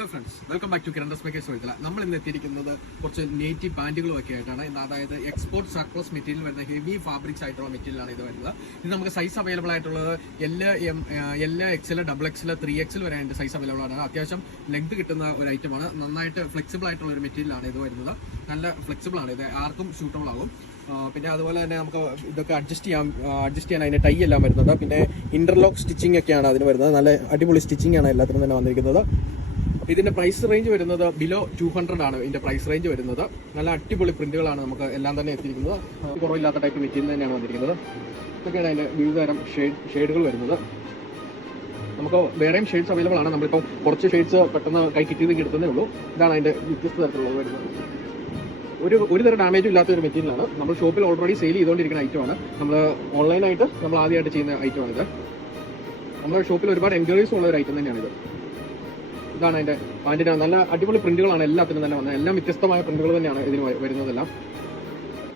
Hello friends welcome back to കിരണ്ടസ് makers വഴുതല നമ്മൾ ഇന്ന് എത്തിയിരിക്കുന്നത് കുറച്ച് നേറ്റീവ് പാന്റുകളും ഒക്കെ ആയിട്ടാണ് അതായത് എക്സ്പോർട്ട് സർക്ലസ് മെറ്റീരിയൽ വരുന്ന ഹെവി ഫാബ്രിക്സ് ആയിട്ടുള്ള മെറ്റീരിയലാണ് ഇത് വരുന്നത്. ഇത് നമുക്ക് സൈസ് അവൈലബിൾ ആയിട്ടുള്ളത് എല്ലാ M L XL double XL three XL വരെ അതിന്റെ സൈസ് അവൈലബിൾ ആണ്. അത്യാവശ്യം ലെങ്ത് കിട്ടുന്ന ഒരു ഐറ്റമാണ് നന്നായിട്ട് ഫ്ലെക്സിബിൾ ആയിട്ടുള്ള ഒരു മെറ്റീരിയലാണ് ഇത് വരുന്നത്. നല്ല ഫ്ലെക്സിബിൾ ആണ്. ഇത് ആർക്കും ഷൂട്ടബിൾ ആകും പിന്നെ അതുപോലെ തന്നെ നമുക്ക് ഇതൊക്കെ അഡ്ജസ്റ്റ് ചെയ്യാം. അഡ്ജസ്റ്റ് ചെയ്യാൻ അതിന്റെ ടൈ എല്ലാം വരുന്നത് പിന്നെ ഇന്റർലോക്ക് സ്റ്റിച്ചിങ് ഒക്കെയാണ് അതിന് വരുന്നത്. നല്ല അടിപൊളി സ്റ്റിച്ചിങ് ആണ് എല്ലാത്തിനും തന്നെ വന്നിരിക്കുന്നത്. ഇതിന്റെ പ്രൈസ് റേഞ്ച് വരുന്നത് ബിലോ ടു ഹൺഡ്രഡ് ആണ് ഇതിന്റെ പ്രൈസ് റേഞ്ച് വരുന്നത്. നല്ല അടിപൊളി പ്രിന്റുകളാണ് നമുക്ക് എല്ലാം തന്നെ എത്തിയിരിക്കുന്നത്. കുറവില്ലാത്ത ടൈപ്പ് മെറ്റീരിയൽ തന്നെയാണ് വന്നിരിക്കുന്നത്. ഇതൊക്കെയാണ് അതിന്റെ വിവിധ തരം ഷെയ്ഡ് ഷെയ്ഡുകൾ വരുന്നത്. നമുക്ക് വേറെയും ഷെയ്ഡ്സ് അവൈലബിൾ ആണ്. നമ്മളിപ്പോൾ കുറച്ച് ഷെയ്ഡ്സ് പെട്ടെന്ന് കൈ കിട്ടിയതെങ്കിൽ എടുത്തതേ ഉള്ളൂ. ഇതാണ് അതിന്റെ വ്യത്യസ്ത തരത്തിലുള്ളത് വരുന്നത്. ഒരു ഒരു തരം ഡാമേജും ഇല്ലാത്ത ഒരു മെറ്റീരിയലാണ് നമ്മൾ ഷോപ്പിൽ ഓൾറെഡി സെയിൽ ചെയ്തുകൊണ്ടിരിക്കുന്ന ഐറ്റമാണ് നമ്മൾ ഓൺലൈനായിട്ട് നമ്മൾ ആദ്യമായിട്ട് ചെയ്യുന്ന ഐറ്റമാണിത് നമ്മുടെ ഷോപ്പിൽ ഒരുപാട് എൻക്വയറീസ് ഉള്ള ഒരു ഐറ്റം തന്നെയാണിത് ഇതാണ് അതിന്റെ പാന്റിന്റെ നല്ല അടിപൊളി പ്രിന്റുകളാണ് എല്ലാത്തിനും തന്നെ വന്നത്. എല്ലാം വ്യത്യസ്തമായ പ്രിന്റുകൾ തന്നെയാണ് ഇതിന് വരുന്നതെല്ലാം.